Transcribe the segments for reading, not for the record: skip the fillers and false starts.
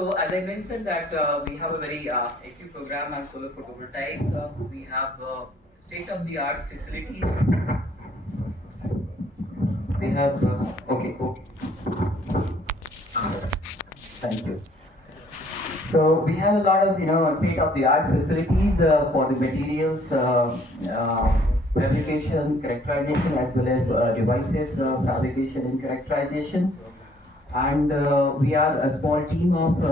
So as I mentioned that we have a very active program on solar photovoltaics. We have state-of-the-art facilities. We have okay. Thank you. So we have a lot of state-of-the-art facilities for the materials fabrication, characterization, as well as devices fabrication and characterizations. And we are a small team of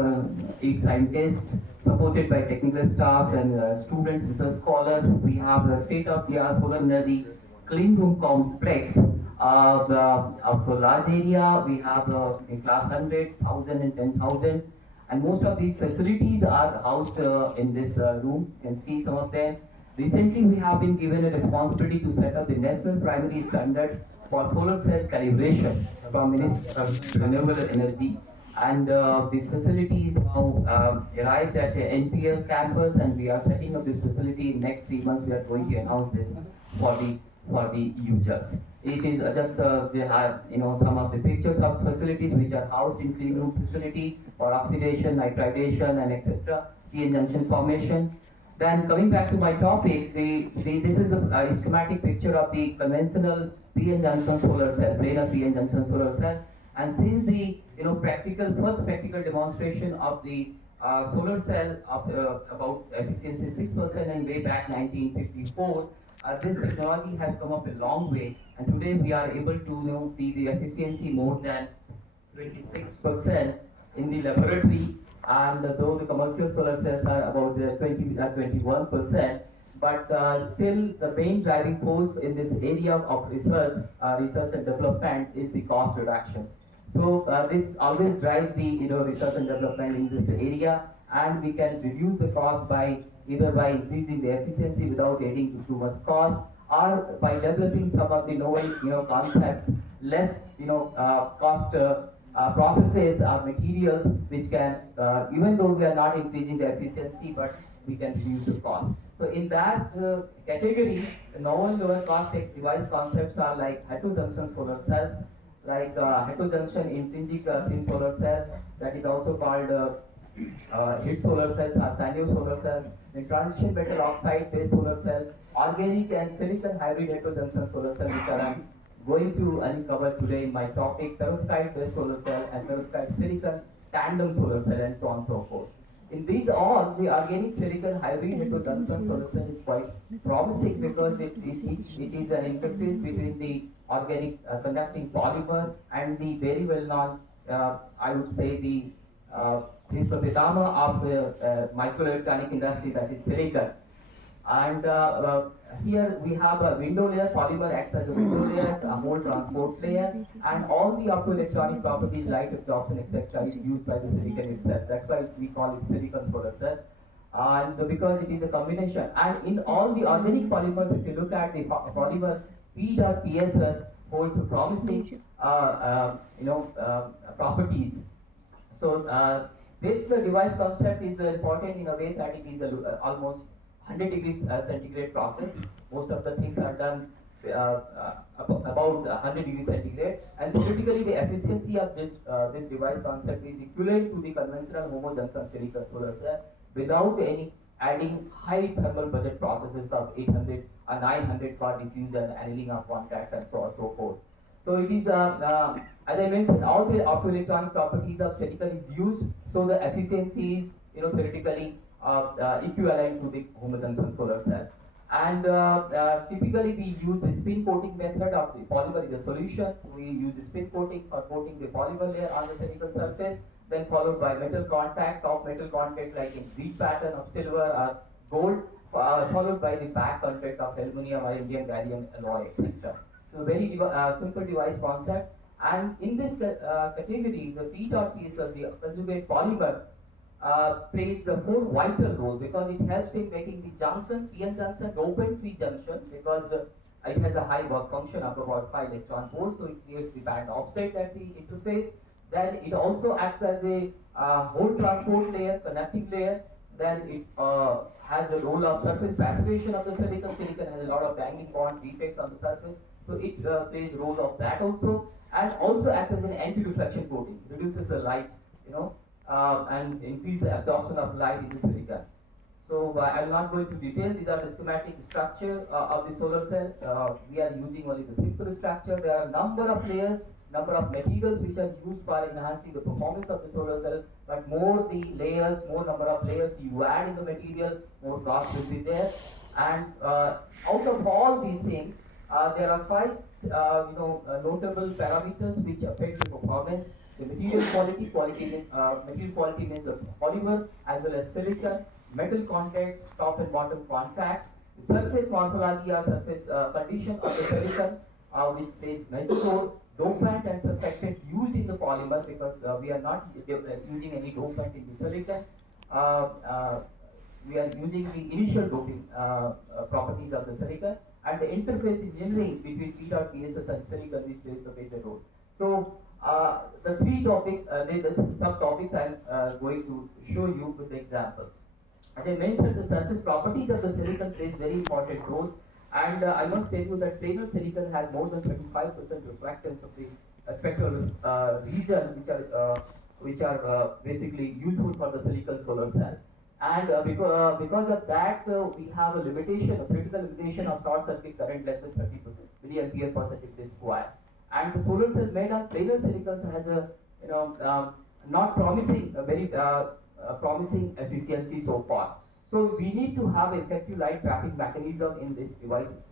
8 scientists supported by technical staff and students, research scholars. We have a state-of-the-art solar energy clean room complex of a large area. We have in class 100, 1,000 and 10,000. And most of these facilities are housed in this room. You can see some of them. Recently, we have been given a responsibility to set up the national primary standard for solar cell calibration from Ministry of Renewable Energy. And this facility is now arrived at the NPL campus, and we are setting up this facility in next 3 months. We are going to announce this for the users. It is just they have some of the pictures of facilities which are housed in clean room facility for oxidation, nitridation, and etc. PN junction formation. Then coming back to my topic, this is a schematic picture of the conventional PN junction solar cell, planar PN junction solar cell. And since the first practical demonstration of the solar cell of about efficiency 6% and way back 1954, this technology has come up a long way, and today we are able to see the efficiency more than 26% in the laboratory. And though the commercial solar cells are about 21%, but still the main driving force in this area of research and development is the cost reduction. So this always drives the research and development in this area, and we can reduce the cost by either by increasing the efficiency without adding too much cost, or by developing some of the novel concepts, less cost processes or materials which can, even though we are not increasing the efficiency, but we can reduce the cost. So in that category, the novel lower cost device concepts are like heterojunction solar cells, like heterojunction intrinsic thin solar cell, that is also called HIT solar cells or Sanyo solar cells, then transition metal oxide based solar cell, organic and silicon hybrid heterojunction solar cell, which are going to uncover today in my topic, perovskite based solar cell and perovskite silicon tandem solar cell, and so on and so forth. In these all, the organic silicon hybrid heterojunction solar cell is quite promising because it is an interface between the organic conducting polymer and the very well known, I would say, the principal pitama of the microelectronic industry, that is silicon. And here we have a window layer, polymer acts as a window layer, a whole transport layer, and all the optoelectronic properties, light absorption, etc. is used by the silicon itself. That's why we call it silicon solar cell. And because it is a combination. And in all the organic polymers, if you look at the polymers, P.PSS holds promising properties. So this device concept is important in a way that it is almost 100 degrees centigrade process. Most of the things are done about 100 degrees centigrade, and theoretically the efficiency of this device concept is equivalent to the conventional homojunction silicon solar cell without any adding high thermal budget processes of 800 or 900 for diffusion, annealing of contacts, and so on and so forth. So it is as I mentioned, all the optoelectronic properties of silicon is used, so the efficiency is theoretically equivalent to the homojunction solar cell. And typically we use the spin coating method of the polymer is a solution. We use the spin coating for coating the polymer layer on the silicon surface, then followed by metal contact, top metal contact like in bead pattern of silver or gold, followed by the back contact of aluminum or indium gallium alloy, etc. So very simple device concept. And in this category, the P.PSS, the conjugate polymer, plays a four vital role because it helps in making the junction, PN junction, open-free junction, because it has a high work function of about 5 electron volts, so it creates the band offset at the interface. Then it also acts as a whole transport layer, connecting layer. Then it has a role of surface passivation of the silicon. Silicon has a lot of banging bonds, defects on the surface, so it plays role of that also, and also acts as an anti-reflection coating, reduces the light, and increase the absorption of light in the silicon. So I'm not going to detail. These are the schematic structure of the solar cell. We are using only the simple structure. There are number of layers, number of materials which are used for enhancing the performance of the solar cell. But more the layers, more number of layers you add in the material, more cost will be there. And out of all these things, there are five notable parameters which affect the performance. The material quality means the polymer as well as silicon, metal contacts, top and bottom contacts, the surface morphology or surface condition of the silicon, which plays major role, dopant and surfactants used in the polymer, because we are not using any dopant in the silicon. Uh, uh, we are using the initial doping properties of the silicon, and the interface engineering between PEDOT and silicon, which plays the major role. So the three topics, the subtopics I am going to show you with the examples. As I mentioned, the surface properties of the silicon plays very important role, and I must tell you that planar silicon has more than 35% reflectance of the spectral region, which are basically useful for the silicon solar cell. And because of that, we have a limitation, a critical limitation of short circuit current less than 30 milliampere per centimeter square. And the solar cell made on planar silicon has a not promising a very promising efficiency so far. So we need to have effective light trapping mechanism in this device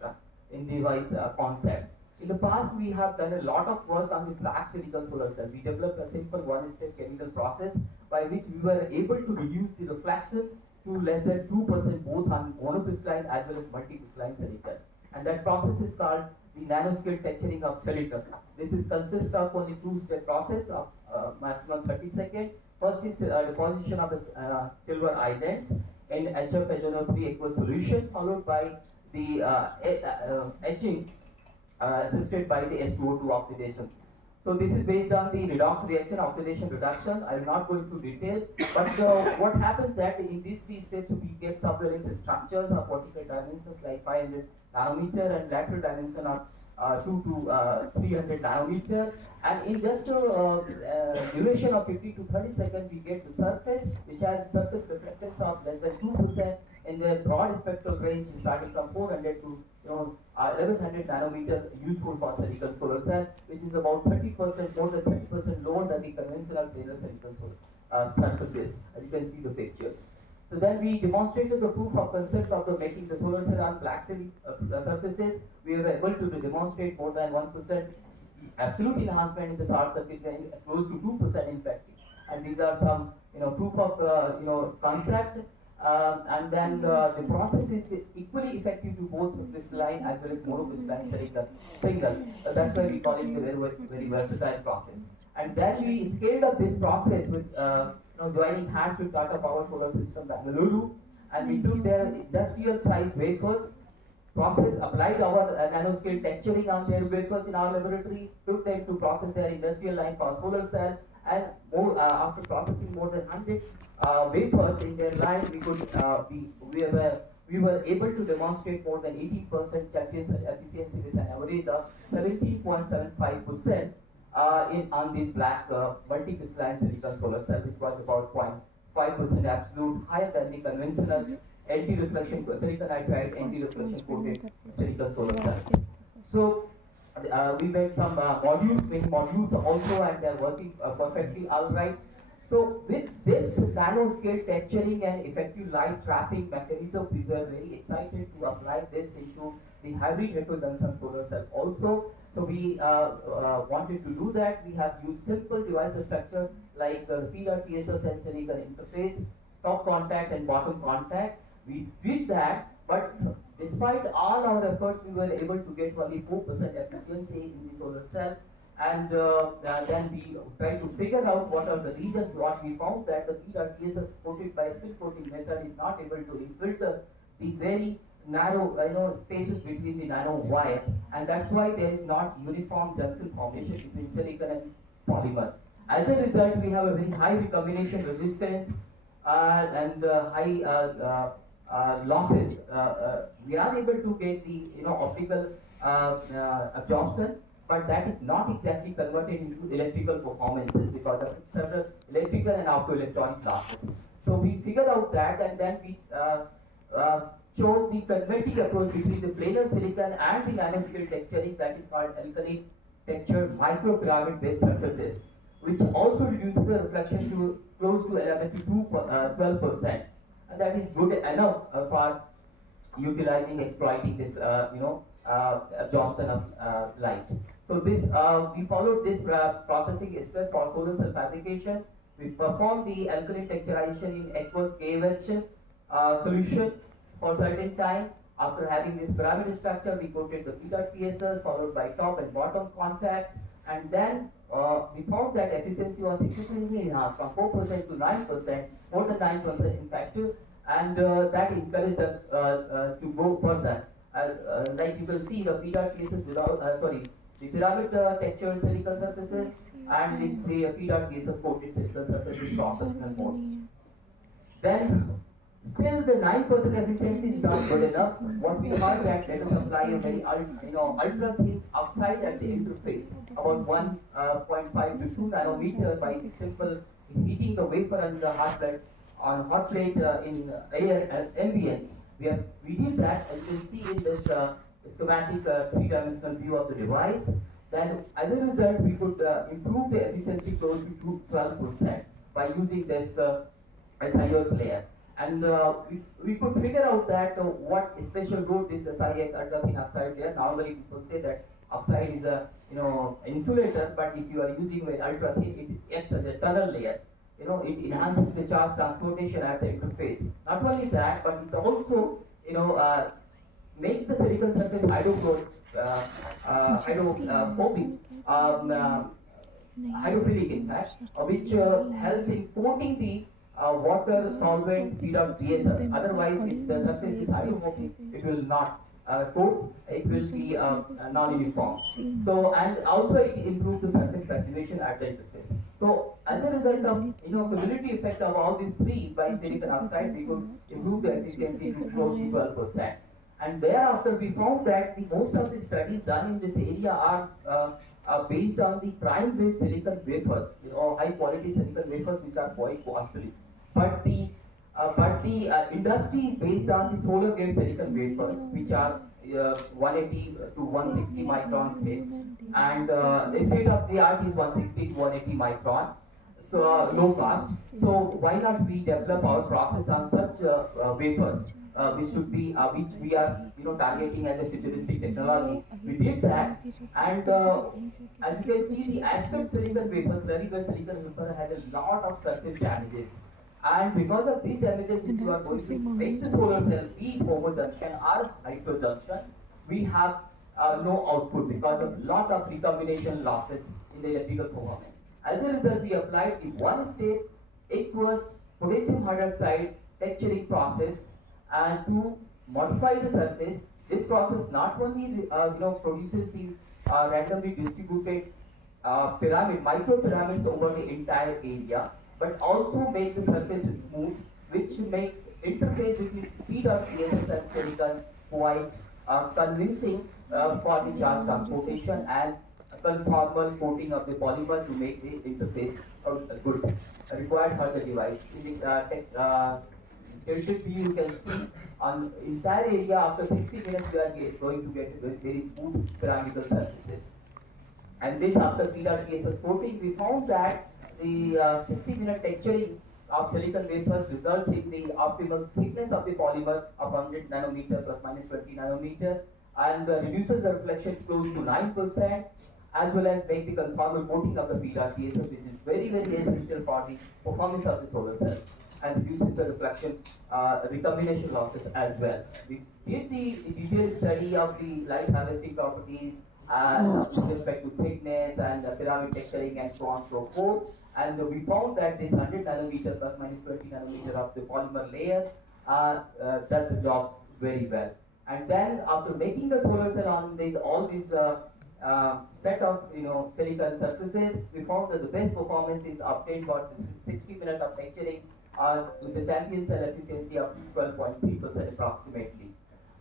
concept. In the past, we have done a lot of work on the black silicon solar cell. We developed a simple one-step chemical process by which we were able to reduce the reflection to less than 2% both on monocrystalline as well as multicrystalline silicon. And that process is called the nanoscale texturing of silicon. This consists of only two-step process of maximum 30 seconds. First is deposition of the silver iodines in HF-HNO3 aqueous solution, followed by the etching assisted by the S2O2 oxidation. So this is based on the redox reaction, oxidation reduction. I am not going to detail, but what happens that in these three steps we get subvariant structures of vertical dimensions like 500 nanometer and lateral dimension of 2 to 300 nanometer, and in just a duration of 50 to 30 seconds we get the surface which has surface reflectance of less than 2% in the broad spectral range starting from 400 to 1100 nanometer, useful for silicon solar cell, which is about 30%, more than 30% lower than the conventional planar silicon solar surfaces, as you can see the pictures. So then we demonstrated the proof of concept of the making the solar cell on black surfaces. We were able to demonstrate more than 1% absolute enhancement in the short circuit range, close to 2% in fact. And these are some proof of concept. And then the process is equally effective to both crystalline as well as monocrystalline silicon single. That's why we call it a very versatile process. And then we scaled up this process with joining hands with Tata Power Solar System Bengaluru, and we took their industrial size wafers, process, applied our nanoscale texturing on their wafers in our laboratory, took them to process their industrial line for solar cell, and more, after processing more than 100 wafers in their line, we were able to demonstrate more than 18% champions efficiency with an average of 17.75% on this black multicrystalline silicon solar cell, which was about 0.5% absolute, higher than the conventional anti-reflection silicon nitride anti-reflection coated silicon solar cells. So we made some modules also, and they are working perfectly all right. So with this nanoscale texturing and effective light trapping mechanism, we were very excited to apply this into the heavy heterodunction solar cell also. So we wanted to do that. We have used simple device structure like the PEDOT and silicon interface, top contact and bottom contact. We did that, but despite all our efforts, we were able to get only 4% efficiency in the solar cell. And then we tried to figure out what are the reasons. What we found that the PEDOT coated by spin coating method is not able to infiltrate the very narrow spaces between the nano wires, and that's why there is not uniform junction formation between silicon and polymer. As a result, we have a very high recombination resistance and high losses. We are able to get the optical absorption, but that is not exactly converted into electrical performances because of several electrical and optoelectronic losses. So we figured out that, and then we chose the pragmatic approach between the planar silicon and the nanoscale texturing, that is called alkaline textured micropyramid based surfaces, which also reduces the reflection to close to 11 to 12%, and that is good enough for utilizing, exploiting this, absorption of light. So this we followed this processing step for solar cell fabrication. We performed the alkaline texturization in aqueous KVH solution for certain time. After having this pyramid structure, we coated the PESs followed by top and bottom contacts, and then we found that efficiency was significantly enhanced from 4% to 9%, more than 9% in fact, and that encouraged us to go further. Like you can see, the PESs without, the pyramid textured silicon surfaces and the PESs coated silicon surfaces cross-sectional mode. Then still the 9% efficiency is not good enough. What we thought that let us apply a very ultra thin oxide at the interface, about 1.5 to 2 nanometer, by simple heating the wafer under the hot plate on hot plate in air ambience. We did that, as you can see in this schematic three-dimensional view of the device. Then as a result, we could improve the efficiency close to 12% by using this SIOS layer. And we could figure out that what special role this SIX ultra thin oxide layer. Normally people say that oxide is a insulator, but if you are using an ultra thin, it acts as a tunnel layer. It enhances the charge transportation at the interface. Not only that, but it also make the silicon surface hydrophobic, hydrophilic in fact, which helps in coating the water solvent PESs. Otherwise, if the surface is hydrophobic, it will not coat, it will be non-uniform. So, and also it improves the surface passivation at the interface. So, as a result of cumulative effect of all these three by silicon oxide, we could improve the efficiency to close to 12%. And thereafter, we found that the most of the studies done in this area are based on the prime grade silicon wafers, high quality silicon wafers, which are quite costly. But the industry is based on the solar grade silicon wafers, which are 180 to 160 micron thick, and the state of the art is 160 to 180 micron, so low cost. So why not we develop our process on such wafers, which we are targeting as a futuristic technology. We did that, and as you can see, the aspect silicon wafers, slurry based silicon wafer, has a lot of surface damages. And because of these damages, if you are going to make the solar cell be homo junction or hydro junction, we have no output because of lot of recombination losses in the electrical performance. As a result, we applied the one-state aqueous potassium hydroxide texturing process and to modify the surface. This process not only produces the randomly distributed micro pyramids over the entire area, but also make the surface smooth, which makes interface between PESs and silicon quite convincing for the charge transportation and conformal coating of the polymer to make the interface good required for the device. In the tilted view, you can see on entire area after 60 minutes we are going to get very smooth pyramidal surfaces. And this after PESs coating, we found that the 60-minute texturing of silicon wafers results in the optimal thickness of the polymer of 100 nanometer plus minus 20 nanometer, and reduces the reflection close to 9%, as well as make the conformal coating of the PESs, which is very essential for the performance of the solar cell, and reduces the reflection recombination losses as well. We did the detailed study of the light harvesting properties with respect to thickness and pyramid texturing and so on and so forth. And we found that this 100 nanometer plus minus 20 nanometer of the polymer layer does the job very well. And then after making the solar cell on all these set of silicon surfaces, we found that the best performance is obtained for 60 minutes of texturing with the champion cell efficiency of 12.3% approximately.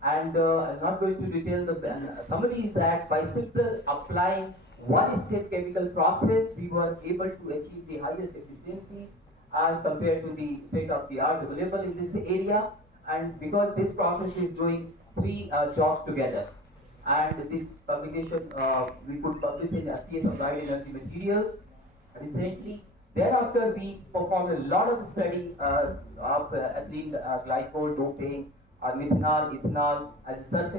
And I'm not going to detail the summary is that by simple applying one step chemical process, we were able to achieve the highest efficiency compared to the state of the art available in this area. And because this process is doing three jobs together, and this publication we could publish in CS of Guide Energy Materials recently. Thereafter, we performed a lot of study of ethylene glycol doping, methanol, ethanol as a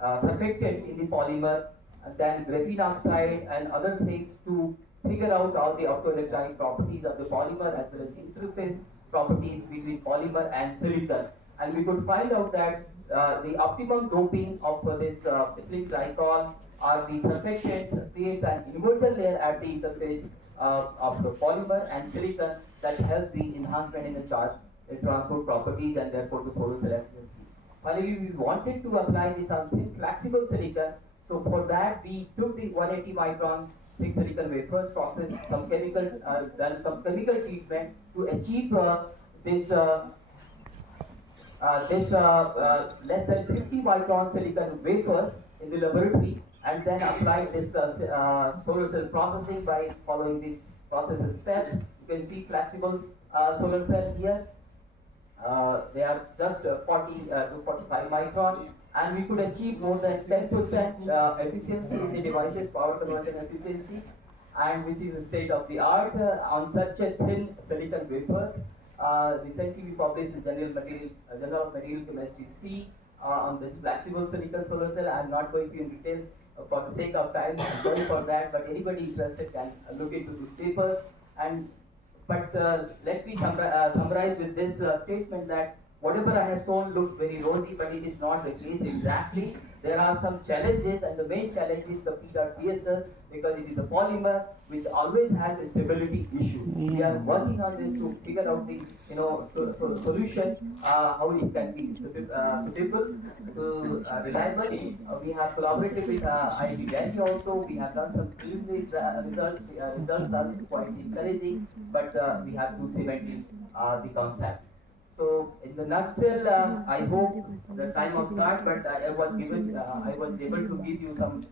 surfactant in the polymer, and then graphene oxide and other things to figure out all the optoelectronic properties of the polymer as well as interface properties between polymer and silicon. And we could find out that the optimum doping of this ethylene glycol or the surfactants creates an inversion layer at the interface of the polymer and silicon that help the enhancement in the charge transport properties and therefore the solar cell efficiency. Finally, we wanted to apply this on thin flexible silicon. So for that, we took the 180 micron thick silicon wafers, processed some chemical, done some chemical treatment to achieve this less than 50 micron silicon wafers in the laboratory, and then applied this solar cell processing by following these process steps. You can see flexible solar cell here. They are just 40 to 45 micron, and we could achieve more than 10% efficiency in the device's power conversion efficiency, and which is a state of the art on such a thin silicon wafers. Recently, we published the Journal of Material Chemistry C on this flexible silicon solar cell. I'm not going to in detail for the sake of time. I'm sorry for that, but anybody interested can look into these papers. And but let me summarize with this statement that whatever I have shown looks very rosy, but it is not the case exactly. There are some challenges, and the main challenge is the P.TSS because it is a polymer which always has a stability issue. We are working on this to figure out the solution how it can be suitable to reliable. We have collaborated with IIT Delhi also. We have done some preliminary results. Results are quite encouraging, but we have to cement the concept. So, in the nutshell, I hope the time was short, but I was able to give you some,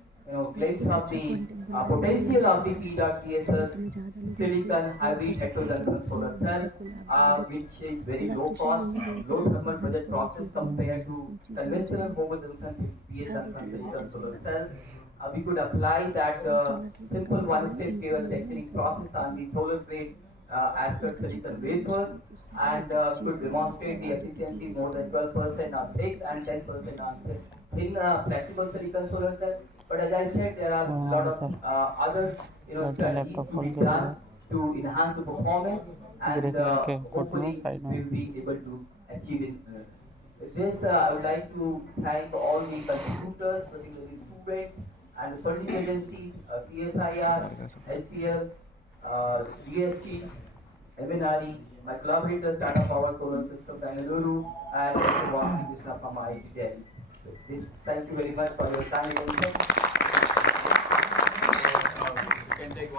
glimpse of the potential of the P.TSS silicon hybrid heterojunction solar cell, which is very low cost, low thermal budget process compared to conventional homojunction PA junction silicon solar cells. We could apply that simple one-step stacking process on the solar grade aspect silicon wafers, and could demonstrate the efficiency more than 12% on thick and 10% on thin flexible silicon solar cell. But as I said, there are a lot of other studies to be done to enhance the performance, and hopefully we'll be able to achieve it. With this, I would like to thank all the contributors, particularly students and the funding agencies, CSIR, LPL, DST, MNRE, my collaborators, Tata Power Solar System, Bengaluru, and Mr. Vamsi Krishna from IIT Delhi. Thank you very much for your time and attention. You can take one.